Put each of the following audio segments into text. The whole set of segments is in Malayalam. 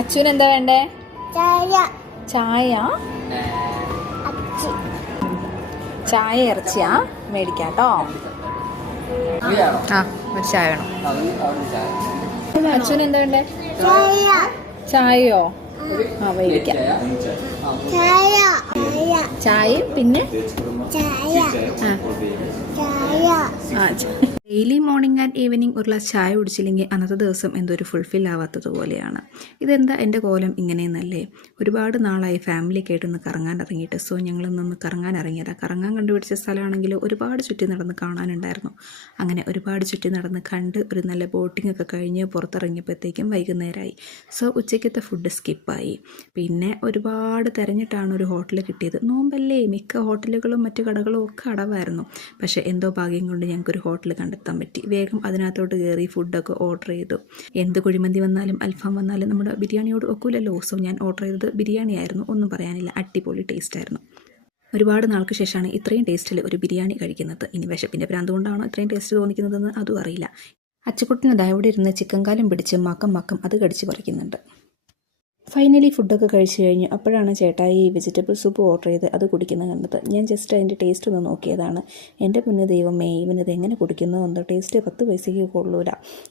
അച്ഛന് എന്താ വേണ്ടേ? ചായ. ചായ. ചായ ഇറച്ചിയാ മേടിക്കാട്ടോ. ആ ഒരു ചായ വേണം. അച്ഛന് എന്താ വേണ്ടേ? ചായയോ? ആ മേടിക്കാം. ചായയും പിന്നെ ഡെയിലി മോർണിംഗ് ആൻഡ് ഈവനിങ് ഒരു ഗ്ലാസ് ചായ കുടിച്ചില്ലെങ്കിൽ അന്നത്തെ ദിവസം എന്തോ ഒരു ഫുൾഫിൽ ആവാത്തതുപോലെയാണ്. ഇതെന്താ എൻ്റെ കോലം ഇങ്ങനെയെന്നല്ലേ? ഒരുപാട് നാളായി ഫാമിലിയൊക്കെ ആയിട്ടൊന്ന് കറങ്ങാൻ ഇറങ്ങിയിട്ട്. സോ ഞങ്ങളൊന്നൊന്ന് കറങ്ങാൻ ഇറങ്ങിയതാണ്. കറങ്ങാൻ കണ്ടുപിടിച്ച സ്ഥലമാണെങ്കിൽ ഒരുപാട് ചുറ്റി നടന്ന് കാണാനുണ്ടായിരുന്നു. അങ്ങനെ ഒരുപാട് ചുറ്റി നടന്ന് കണ്ട് ഒരു നല്ല ബോട്ടിംഗ് ഒക്കെ കഴിഞ്ഞ് പുറത്തിറങ്ങിയപ്പോഴത്തേക്കും വൈകുന്നേരമായി. So ഉച്ചയ്ക്കത്തെ food സ്കിപ്പായി. പിന്നെ ഒരുപാട് തിരഞ്ഞിട്ടാണ് ഒരു ഹോട്ടൽ കിട്ടിയത്. നോമ്പല്ലേ, മിക്ക ഹോട്ടലുകളും മറ്റു കടകളും ഒക്കെ അടവായിരുന്നു. പക്ഷേ എന്തോ ഭാഗ്യം കൊണ്ട് ഞങ്ങൾക്കൊരു ഹോട്ടൽ കണ്ടെത്താൻ പറ്റി. വേഗം അതിനകത്തോട്ട് കയറി ഫുഡൊക്കെ ഓർഡർ ചെയ്തു. എന്ത് കുഴിമന്തി വന്നാലും അൽഫാം വന്നാലും നമ്മുടെ ബിരിയാണിയോട് ഒക്കില്ലല്ലോ. സോ ഞാൻ ഓർഡർ ചെയ്തത് ബിരിയാണി ആയിരുന്നു. ഒന്നും പറയാനില്ല, അടിപൊളി ടേസ്റ്റ് ആയിരുന്നു. ഒരുപാട് നാൾക്ക് ശേഷമാണ് ഇത്രയും ടേസ്റ്റിൽ ഒരു ബിരിയാണി കഴിക്കുന്നത്. ഇനി വിശപ്പിൻ്റെ ഭ്രാന്ത് കൊണ്ടാണോ ഇത്രയും ടേസ്റ്റ് തോന്നിക്കുന്നതെന്ന് അതും അറിയില്ല. അച്ചക്കുട്ടനത് അവിടെ ഇരുന്ന് ചിക്കൻ കാലും പിടിച്ച് മക്കം അത് കടിച്ച് പറിക്കുന്നുണ്ട്. ഫൈനലി ഫുഡൊക്കെ കഴിച്ച് കഴിഞ്ഞു. അപ്പോഴാണ് ചേട്ടായി വെജിറ്റബിൾ സൂപ്പ് ഓർഡർ ചെയ്ത് അത് കുടിക്കുന്നത് കണ്ടത്. ഞാൻ ജസ്റ്റ് അതിൻ്റെ ടേസ്റ്റ് ഒന്ന് നോക്കിയതാണ്. എൻ്റെ പൊന്നു ദൈവമേ, ഇവനത് എങ്ങനെ കുടിക്കുന്നോ എന്തോ. ടേസ്റ്റ് 10 പൈസയ്ക്ക് കൊള്ളൂല.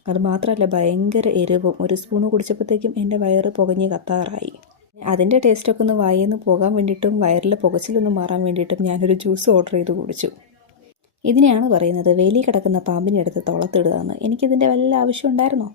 അത് മാത്രമല്ല ഭയങ്കര എരിവും. ഒരു സ്പൂണ് കുടിച്ചപ്പോഴത്തേക്കും എൻ്റെ വയറ് പുകഞ്ഞ് കത്താറായി. അതിൻ്റെ ടേസ്റ്റൊക്കെ ഒന്ന് വായിന്ന് പോകാൻ വേണ്ടിയിട്ടും വയറിലെ പുകച്ചിലൊന്ന് മാറാൻ വേണ്ടിയിട്ടും ഞാനൊരു ജ്യൂസ് ഓർഡർ ചെയ്ത് കുടിച്ചു. ഇതിനെയാണ് പറയുന്നത് വേലി കിടക്കുന്ന പാമ്പിനെ എടുത്ത് തോളത്തിടുക എന്ന്. എനിക്കിതിൻ്റെ വല്ല ആവശ്യം ഉണ്ടായിരുന്നോ?